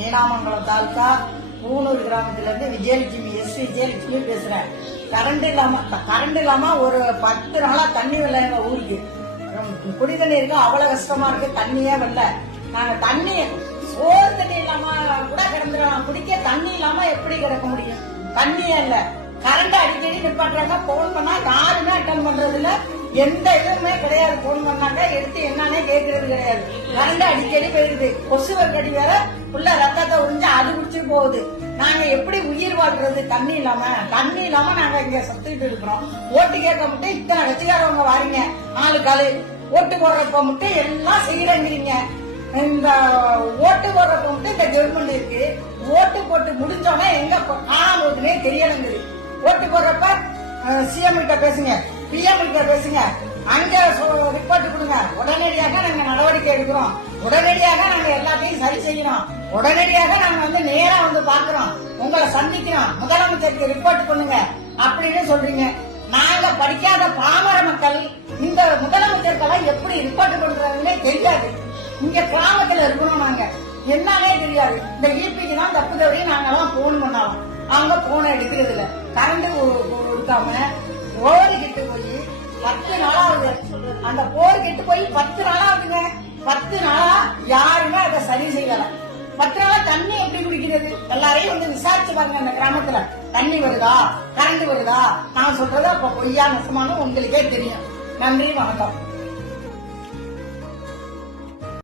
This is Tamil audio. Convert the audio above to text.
மீனாமங்கலம் தாலுக்கா பூனூர் கிராமத்துலேருந்து விஜயலட்சுமி எஸ் விஜயலட்சுமி பேசுறேன். கரண்ட் இல்லாம கரண்ட் இல்லாம ஒரு பத்து நாளா தண்ணி வரல எங்க ஊருக்கு. குடி தண்ணி இருக்கு அவ்வளவு கஷ்டமா இருக்கு தண்ணியே வரல. நாங்க தண்ணி சோறு தண்ணி இல்லாம கூட கிடந்துடலாம் குடிக்க தண்ணி இல்லாம எப்படி கிடக்க முடியும்? தண்ணியே இல்ல. கரண்ட் அடிக்கடி நிப்பாட்டுறாங்க போன் பண்ணா யாருமே அட்டன் பண்றது எந்த இதுவுமே கிடையாது. போன் பண்ணாங்க எடுத்து என்னன்னே கேக்குறது கிடையாது. கரண்ட் அடிக்கடி போயிருது கொசு கடி வேற உள்ள ரத்தத்தை உறிஞ்சு அது குடிச்சு போகுது. நாங்க எப்படி உயிர் வாழ்றது? தண்ணி இல்லாம. தண்ணி இல்லாம நாங்க இங்க சத்துக்கிட்டு இருக்கிறோம். ஓட்டு கேட்க மட்டும் இத்தனை கட்சிக்காரவங்க வாரீங்க. நாலு காலு. ஓட்டு போடுறப்ப மட்டும் எல்லாம் செய்யறங்கிறீங்க. இந்த ஓட்டு போடுறப்ப மட்டும் இந்த கவர்மெண்ட் இருக்கு. ஓட்டு போட்டு முடிஞ்சோன்னா எங்க போ- காணாம தெரியலங்குது. ஓட்டு போடுறப்ப சிஎம் கிட்ட பேசுங்க. பிஎம் கிட்ட பேசுங்க அங்க ரிப்போர்ட் கொடுங்க உடனடியாக நாங்க நடவடிக்கை எடுக்கிறோம் உடனடியாக நாங்க எல்லாத்தையும் சரி செய்யணும் உடனடியாக நாங்க வந்து நேரா வந்து பாக்குறோம் உங்களை சந்திக்கிறோம் முதலமைச்சருக்கு ரிப்போர்ட் பண்ணுங்க அப்படின்னு சொல்றீங்க நாங்க படிக்காத பாமர மக்கள் இந்த முதலமைச்சருக்கெல்லாம் எப்படி ரிப்போர்ட் பண்றதுன்னே தெரியாது இங்க கிராமத்துல இருக்கணும் நாங்க என்னன்னே தெரியாது இந்த ஈபிக்கு தான் தப்பு தவறி நாங்கெல்லாம் போன் பண்ணலாம் அவங்க போனை எடுக்கிறது இல்ல கரண்ட் கொடுக்காம கெட்டு போய் பத்து நாளாவது. அந்த போர் கெட்டு போய் பத்து நாளா ஆகுதுங்க பத்து நாளா யாருமே அதை சரி செய்யல. பத்து நாளா தண்ணி எப்படி குடிக்கிறது? எல்லாரையும் வந்து விசாரிச்சு பாருங்க அந்த கிராமத்துல. தண்ணி வருதா? கரண்ட் வருதா? நான் சொல்றது அப்ப பொய்யா நெசமானு உங்களுக்கே தெரியும். நன்றி வணக்கம்.